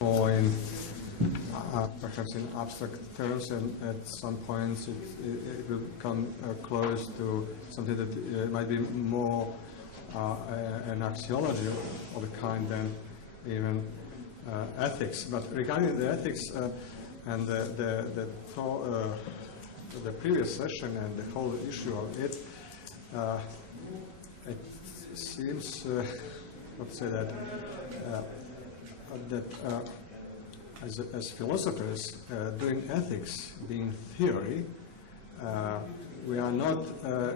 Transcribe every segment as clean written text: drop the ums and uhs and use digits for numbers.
or in perhaps in abstract terms, and at some points it will come close to something that might be more an axiology of a kind than even ethics. But regarding the ethics and the previous session and the whole issue of it, it seems, let's say that as philosophers doing ethics, being theory, we are not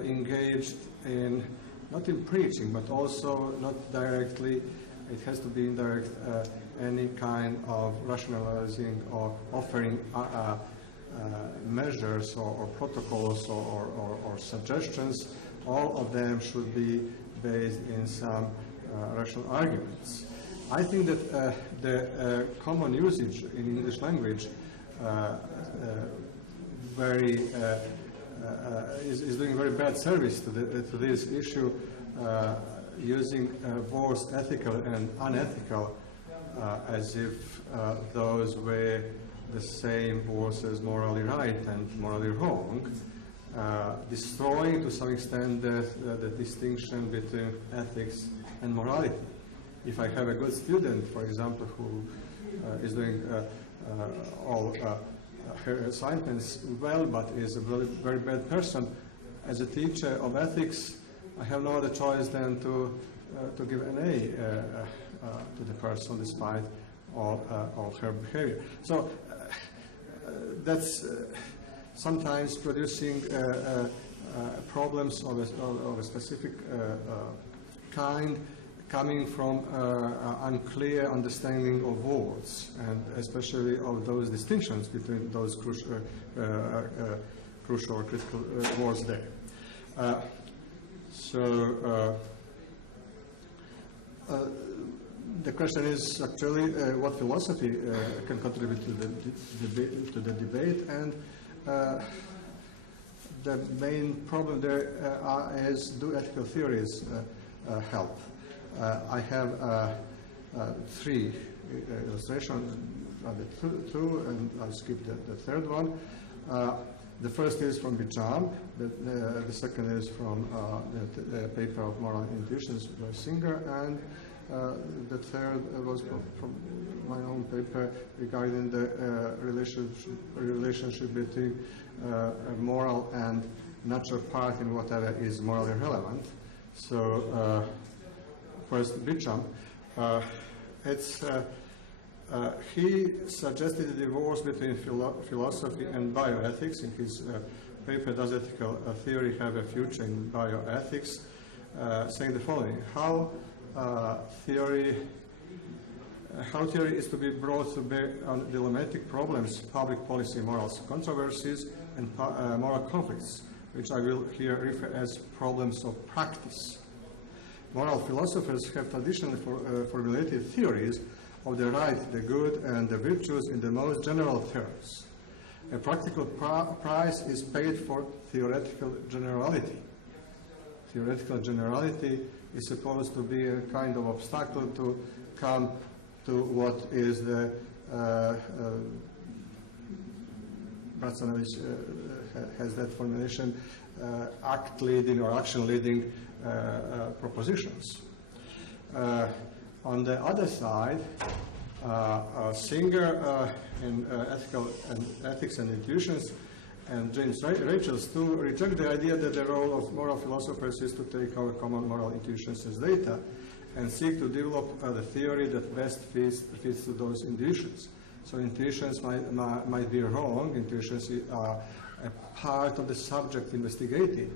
engaged in, not in preaching, but also not directly, it has to be indirect, any kind of rationalizing or offering measures or protocols or suggestions. All of them should be based in some rational arguments. I think that the common usage in English language is doing very bad service to this issue, using words ethical and unethical as if those were the same words as morally right and morally wrong, destroying to some extent the distinction between ethics and morality. If I have a good student, for example, who is doing all her assignments well, but is a very, very bad person, as a teacher of ethics, I have no other choice than to give an A to the person despite all her behavior. So that's sometimes producing problems of a specific kind, coming from unclear understanding of words, and especially of those distinctions between those crucial or critical words there. The question is actually what philosophy can contribute to the debate, and the main problem there is, do ethical theories help? I have three illustrations, two, and I'll skip the third one. The first is from Bicham, the second is from the paper of Moral Intuitions by Singer, and the third was from my own paper regarding the relationship between moral and natural part in whatever is morally relevant. So first, Bicham, he suggested a divorce between philosophy and bioethics. In his paper, Does Ethical Theory Have a Future in Bioethics? Saying the following: how theory is to be brought to bear on dilemmatic problems, public policy, morals, controversies, and moral conflicts, which I will here refer as problems of practice. Moral philosophers have traditionally formulated theories of the right, the good, and the virtues in the most general terms. A practical price is paid for theoretical generality. Theoretical generality is supposed to be a kind of obstacle to come to what is the Brazanovich has that formulation, act-leading or action-leading propositions. On the other side, Singer in Ethics and Intuitions and James Rachels too reject the idea that the role of moral philosophers is to take our common moral intuitions as data and seek to develop the theory that best fits to those intuitions. So intuitions might be wrong. Intuitions are a part of the subject investigated.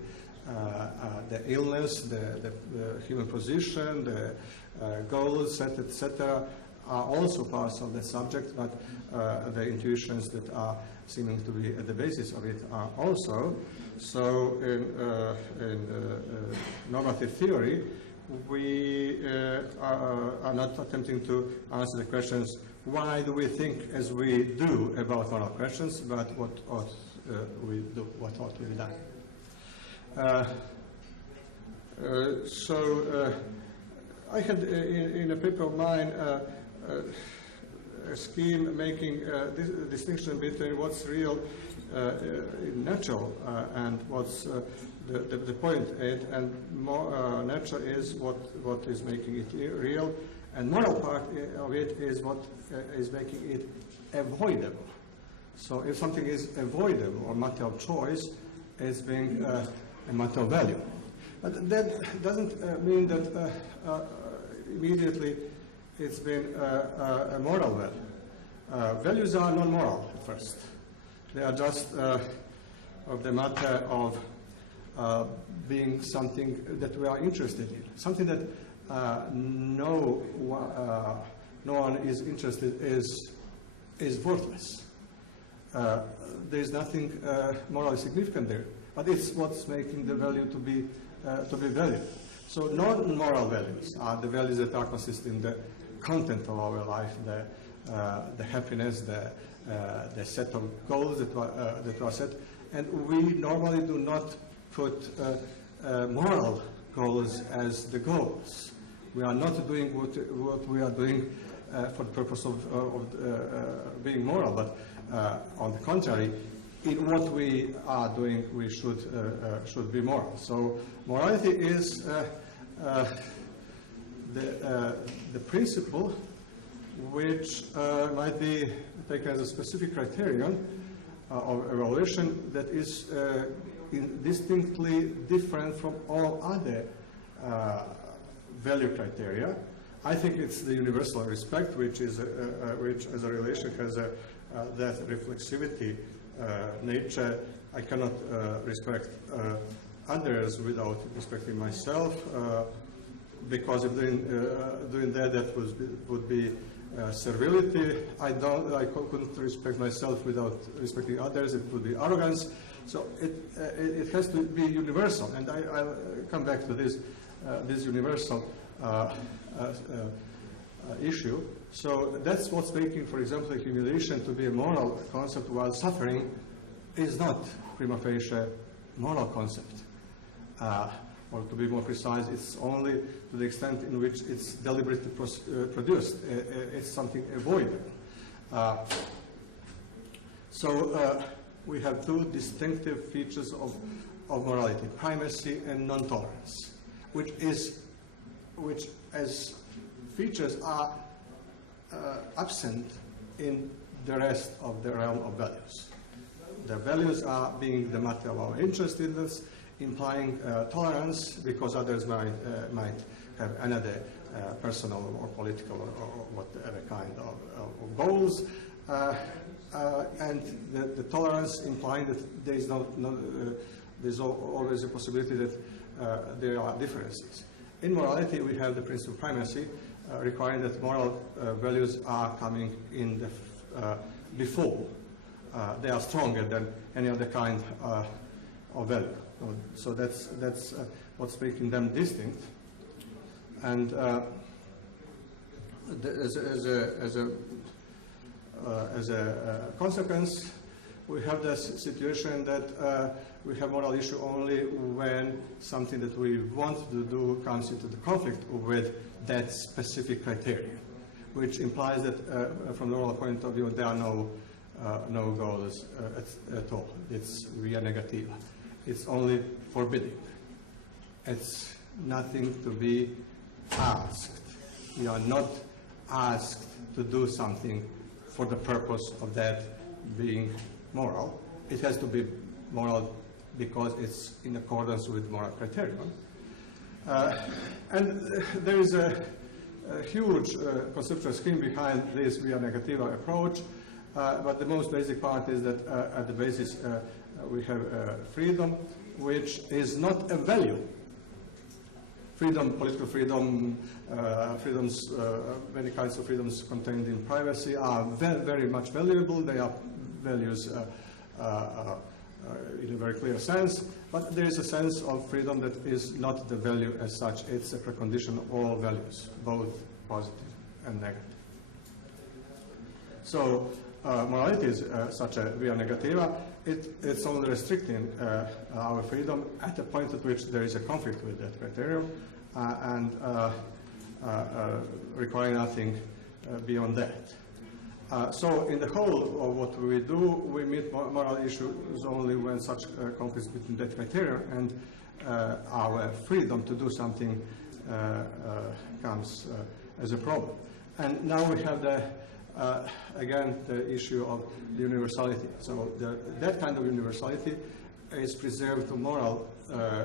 The illness, the human position, the goals set, etc., are also parts of the subject, but the intuitions that are seeming to be at the basis of it are also. So in normative theory, we are not attempting to answer the questions, why do we think as we do about moral questions, but what ought we do, what ought to be done. I had in a paper of mine scheme making this distinction between what's real natural and what's the point, and more natural is what is making it real, and moral part of it is what is making it avoidable. So if something is avoidable or matter of choice, it's being a matter of value. But that doesn't mean that immediately it's been a moral value. Values are non-moral at first. They are just of the matter of being something that we are interested in, something that no one is interested is worthless. There is nothing morally significant there, but it's what's making the value to be valued. So non-moral values are the values that are consistent in the content of our life, the happiness, the set of goals that are set, and we normally do not put moral goals as the goals. We are not doing what we are doing for the purpose of being moral, but on the contrary, in what we are doing, we should be moral. So morality is the principle which might be taken as a specific criterion of evaluation that is distinctly different from all other value criteria. I think it's the universal respect, which as a relation has that reflexivity nature. I cannot respect others without respecting myself, because if doing that would be servility. I couldn't respect myself without respecting others. It would be arrogance. So it has to be universal, and I'll come back to this universal issue. So that's what's making, for example, humiliation to be a moral concept, while suffering is not prima facie moral concept. Or to be more precise, it's only to the extent in which it's deliberately produced. It's something avoidable. So we have two distinctive features of morality: primacy and non-tolerance, which as features are absent in the rest of the realm of values. The values are being the matter of our interestedness, implying tolerance because others might have another personal or political or whatever kind of goals, and the tolerance implying that there is there's always a possibility that there are differences. In morality, we have the principle of primacy, requiring that moral values are coming in the before. They are stronger than any other kind of value. So that's what's making them distinct. And as a consequence, we have this situation that we have moral issue only when something that we want to do comes into the conflict with that specific criteria, which implies that from the moral point of view there are no goals at all. It's via negativa. It's only forbidding. It's nothing to be asked. We are not asked to do something for the purpose of that being moral. It has to be moral because it's in accordance with moral criterion. And there is a huge conceptual scheme behind this via negativa approach, but the most basic part is that at the basis we have freedom, which is not a value. Freedom, political freedom, freedoms, many kinds of freedoms contained in privacy are very much valuable. They are values in a very clear sense, but there is a sense of freedom that is not the value as such. It's a precondition of all values, both positive and negative. So morality is such a via negativa. It's only restricting our freedom at the point at which there is a conflict with that criterion, and requiring nothing beyond that. So in the whole of what we do, we meet moral issues only when such conflicts between that criteria and our freedom to do something comes as a problem. And now we have again the issue of the universality. So that kind of universality is preserved to moral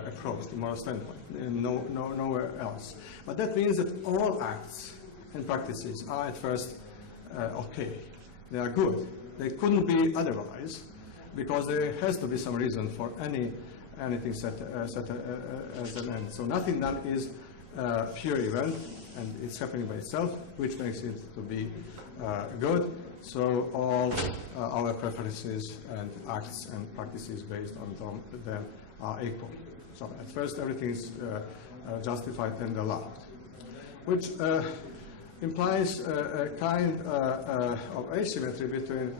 approach, to moral standpoint, and nowhere else. But that means that all acts and practices are at first okay. They are good. They couldn't be otherwise, because there has to be some reason for anything set as an end. So nothing done is pure event, and it's happening by itself, which makes it to be good. So all our preferences and acts and practices based on them are equal. So at first everything is justified and allowed, which implies a kind of asymmetry between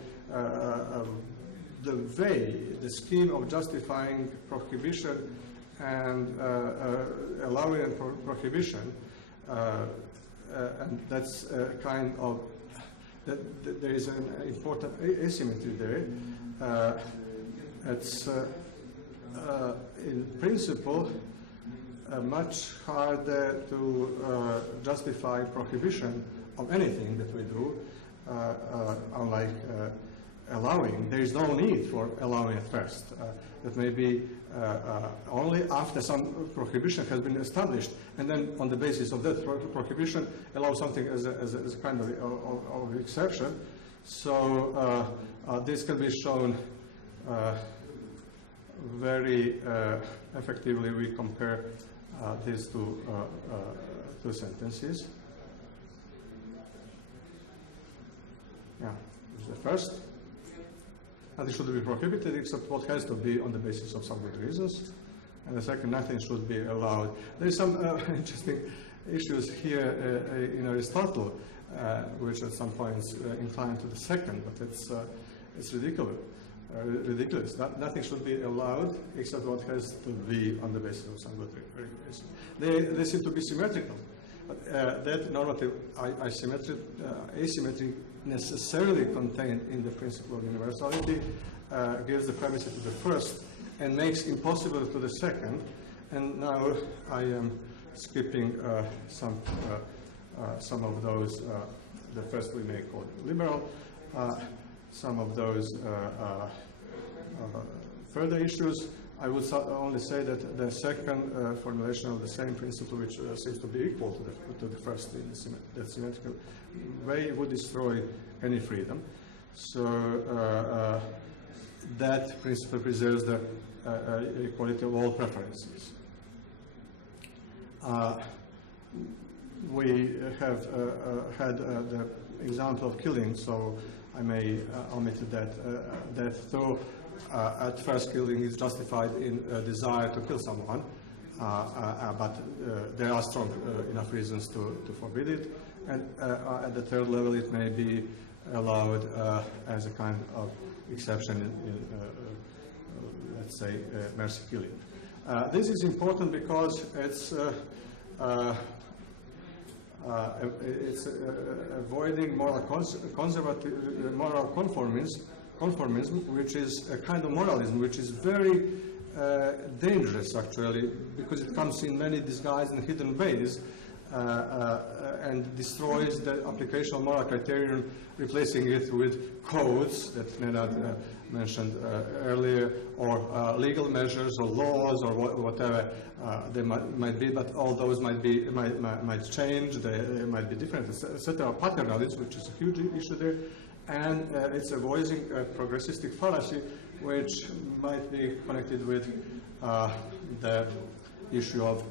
the scheme of justifying prohibition and allowing prohibition, and that's kind of there is an important asymmetry there. It's in principle much harder to justify prohibition of anything that we do, unlike allowing. There is no need for allowing at first. That may be only after some prohibition has been established, and then on the basis of that prohibition, allow something as a kind of exception. So this can be shown very effectively. We compare these two sentences. Yeah, the first. Nothing should be prohibited except what has to be on the basis of some good reasons. And the second, nothing should be allowed. There is some interesting issues here in Aristotle, which at some points incline to the second, but it's ridiculous. Nothing should be allowed except what has to be on the basis of some good reason. They seem to be symmetrical, but that normative asymmetry necessarily contained in the principle of universality gives the premises to the first and makes impossible to the second. And now I am skipping some of those. The first we may call liberal. Some of those further issues. I would only say that the second formulation of the same principle, which seems to be equal to the first in that symmetrical way, would destroy any freedom. So that principle preserves the equality of all preferences. We have had the example of killing, so I may omit that though at first killing is justified in a desire to kill someone, but there are strong enough reasons to forbid it. And at the third level, it may be allowed as a kind of exception in let's say, mercy killing. This is important because it's avoiding moral conformism, which is a kind of moralism, which is very dangerous, actually, because it comes in many disguised and hidden ways and destroys the application of moral criterion, replacing it with codes that Nenad mentioned earlier, or legal measures or laws or whatever they might be, but all those might change, they might be different, etc. Paternalism, which is a huge issue there, and it's avoiding a progressistic fallacy, which might be connected with the issue of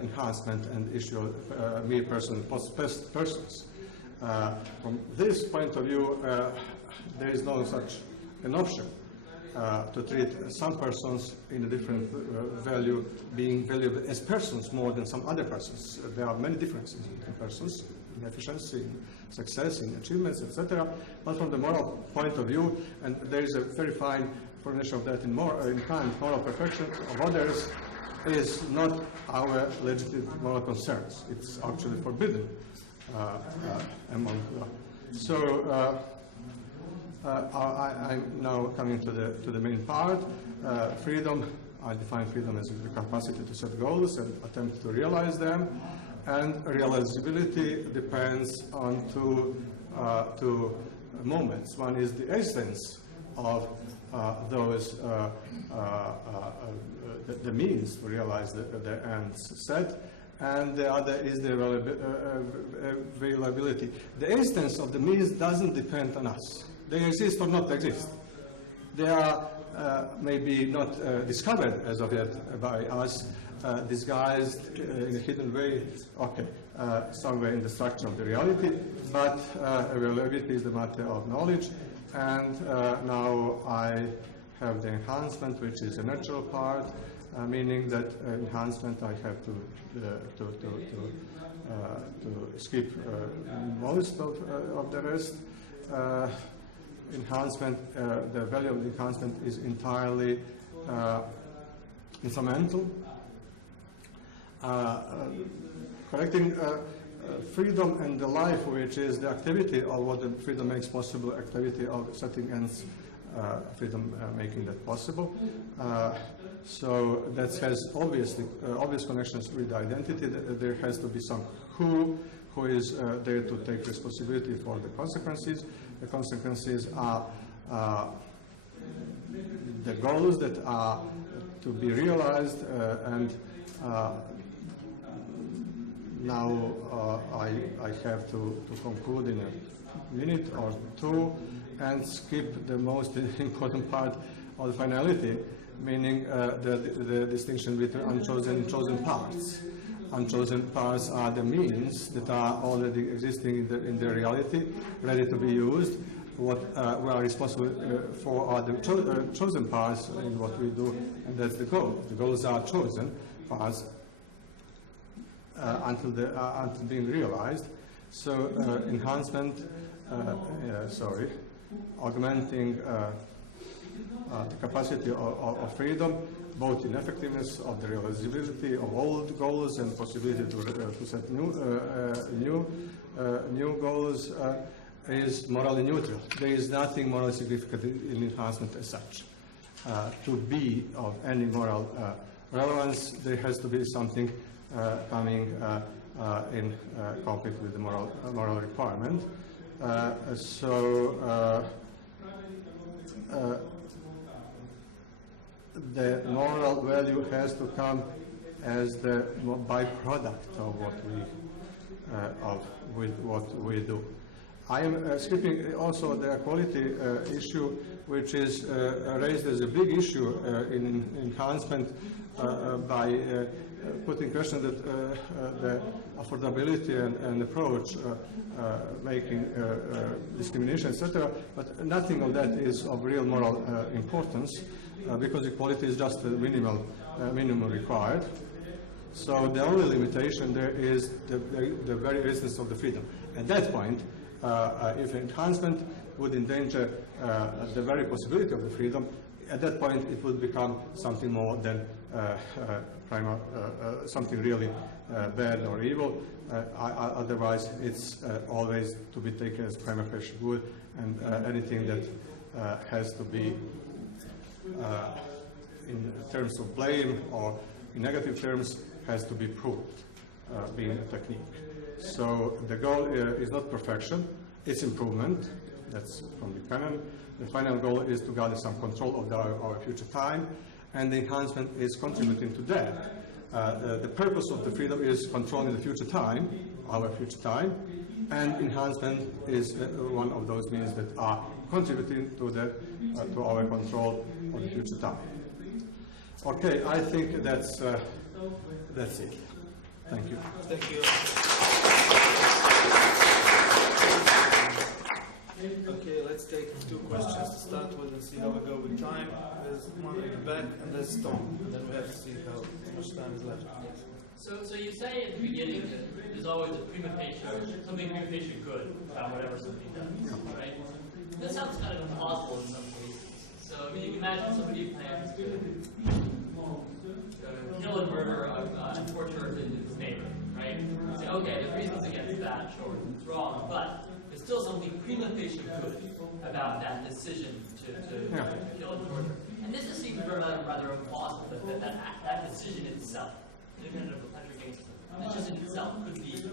enhancement and issue of mere persons. From this point of view, there is no such an option to treat some persons in a different value, being valued as persons more than some other persons. There are many differences between persons, in efficiency, in success, in achievements, etc. But from the moral point of view, and there is a very fine formulation of that in Kant, moral perfection of others is not our legitimate moral concerns. It's actually forbidden among. So I'm now coming to the main part. Freedom. I define freedom as the capacity to set goals and attempt to realize them, and realizability depends on two moments. One is the essence of those the means to realize the ends set, and the other is the availability. The essence of the means doesn't depend on us. They exist or not exist. They are maybe not discovered as of yet by us, disguised in a hidden way, okay, somewhere in the structure of the reality, but availability is the matter of knowledge. And now I have the enhancement, which is a natural part, meaning that enhancement I have to skip most of the rest. Enhancement, the value of the enhancement is entirely instrumental. Correcting freedom and the life, which is the activity of what the freedom makes possible, activity of setting ends, freedom making that possible. So that has obvious connections with identity. There has to be some who is there to take responsibility for the consequences. The consequences are the goals that are to be realized, and now I have to conclude in a minute or two and skip the most important part of the finality, meaning the distinction between unchosen and chosen parts. Unchosen parts are the means that are already existing in the reality, ready to be used. What we are responsible for are the chosen parts in what we do, and that's the goal. The goals are chosen parts until being realized. So enhancement, augmenting the capacity of freedom, both in effectiveness of the realizability of old goals and possibility to set new goals, is morally neutral. There is nothing morally significant in enhancement as such. To be of any moral relevance, there has to be something coming in conflict with the moral requirement. The moral value has to come as the byproduct of what we do. I am skipping also the equality issue, which is raised as a big issue in enhancement by putting question that the affordability and approach making discrimination, etc. But nothing of that is of real moral importance, because equality is just the minimum required. So the only limitation there is the very essence of the freedom. At that point, if enhancement would endanger the very possibility of the freedom, at that point it would become something more than something really bad or evil. Otherwise, it's always to be taken as prima facie good, and anything that has to be in terms of blame or in negative terms has to be proved, being a technique. So the goal is not perfection, it's improvement. That's from the canon. The final goal is to gather some control of our future time, and the enhancement is contributing to that. The purpose of the freedom is controlling the future time, our future time, and enhancement is one of those means that are contributing to our control of the future time. Okay, I think that's it. Thank you. Thank you. Okay, let's take two questions to start with and see how we go with time. There's one in the back, and there's Tom. And then we have to see how much time is left. So you say at the beginning that there's always a prima facie, something prima facie good about whatever somebody does, right? That sounds kind of impossible in some cases. So I mean, you can imagine somebody plans to kill and murder and torture his neighbor, right? You say, okay, there's reasons against that, sure, it's wrong, but there's still something prima facie good about that decision to kill and torture. And this just seems rather implausible that decision itself, independent of the pleasure gains, the decision itself could be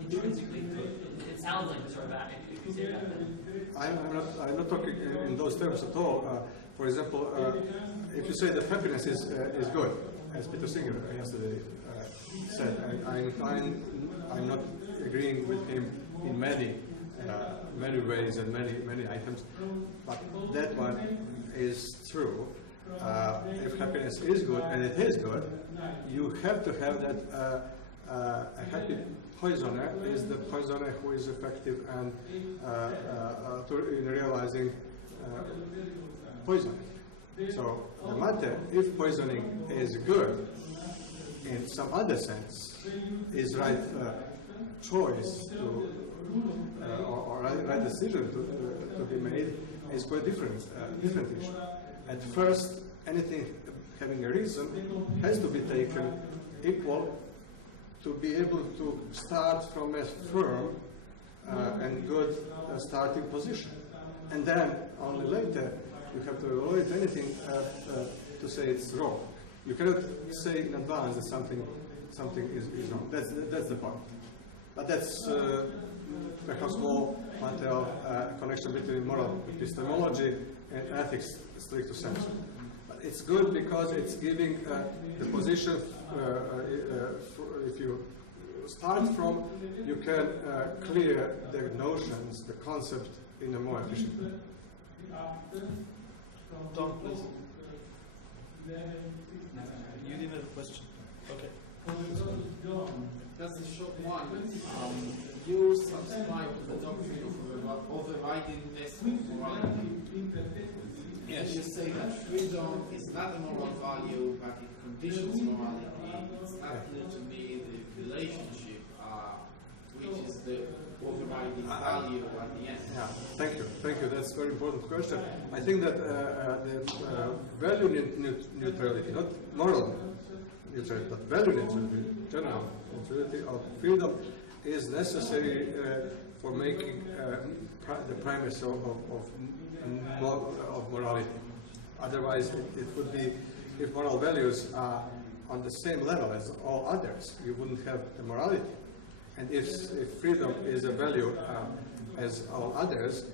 intrinsically good. It sounds like the sort of if you say that. I'm not talking in those terms at all. For example, if you say that happiness is good, as Peter Singer yesterday said, I'm not agreeing with him in many ways and many items, but that one is true. If happiness is good, and it is good, you have to have that a happy poisoner is the poisoner who is effective and in realizing poisoning. So no matter if poisoning is good in some other sense, is right choice to or right decision to be made is quite different issue. At first, anything having a reason has to be taken equal to be able to start from a firm and good starting position. And then, only later, you have to avoid anything to say it's wrong. You cannot say in advance that something is wrong. That's the point. But that's perhaps more matter of connection between moral epistemology and ethics stricto sensu. But it's good because it's giving the position, if you start from, you can clear the notions, the concept in a more efficient way. Tom, please. You didn't have a question. Okay. Just a short one. You subscribe to the doctrine of overriding investment morality. Yes. You say that freedom is not a moral value, but it conditions morality. It's not clear to me the relationship, which is the overriding value at the end. Yeah, thank you. That's a very important question. I think that the value neutrality, not moral neutrality, but value neutrality, general neutrality of freedom, is necessary for making the primacy of morality. Otherwise, it would be, if moral values are on the same level as all others, you wouldn't have the morality. And if freedom is a value as all others,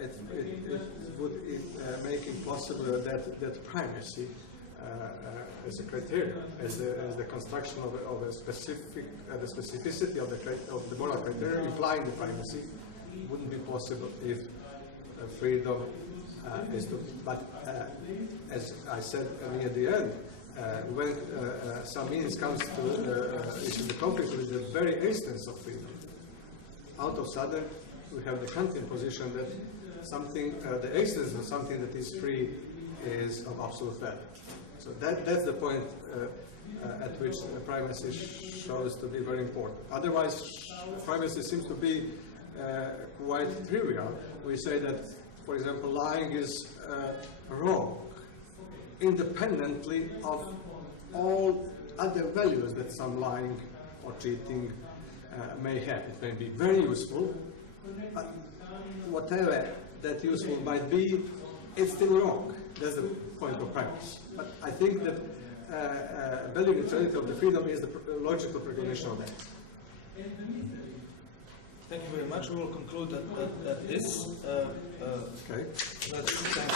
it would make it possible that primacy as a criteria, as the construction of a specific, the specificity of the moral criteria implying the primacy wouldn't be possible if freedom is to. But as I said near the end, when some means comes to issue the conflict with the very essence of freedom, out of sudden we have the Kantian position that something, the essence of something that is free is of absolute value. So that's the point at which primacy shows to be very important. Otherwise, primacy seems to be quite trivial. We say that, for example, lying is wrong, independently of all other values that some lying or cheating may have. It may be very useful, but whatever that useful might be, it's still wrong. That's the point of primacy. But I think that value neutrality of the freedom is the logical recognition of that. Thank you very much. We will conclude at this. Okay. Let's thank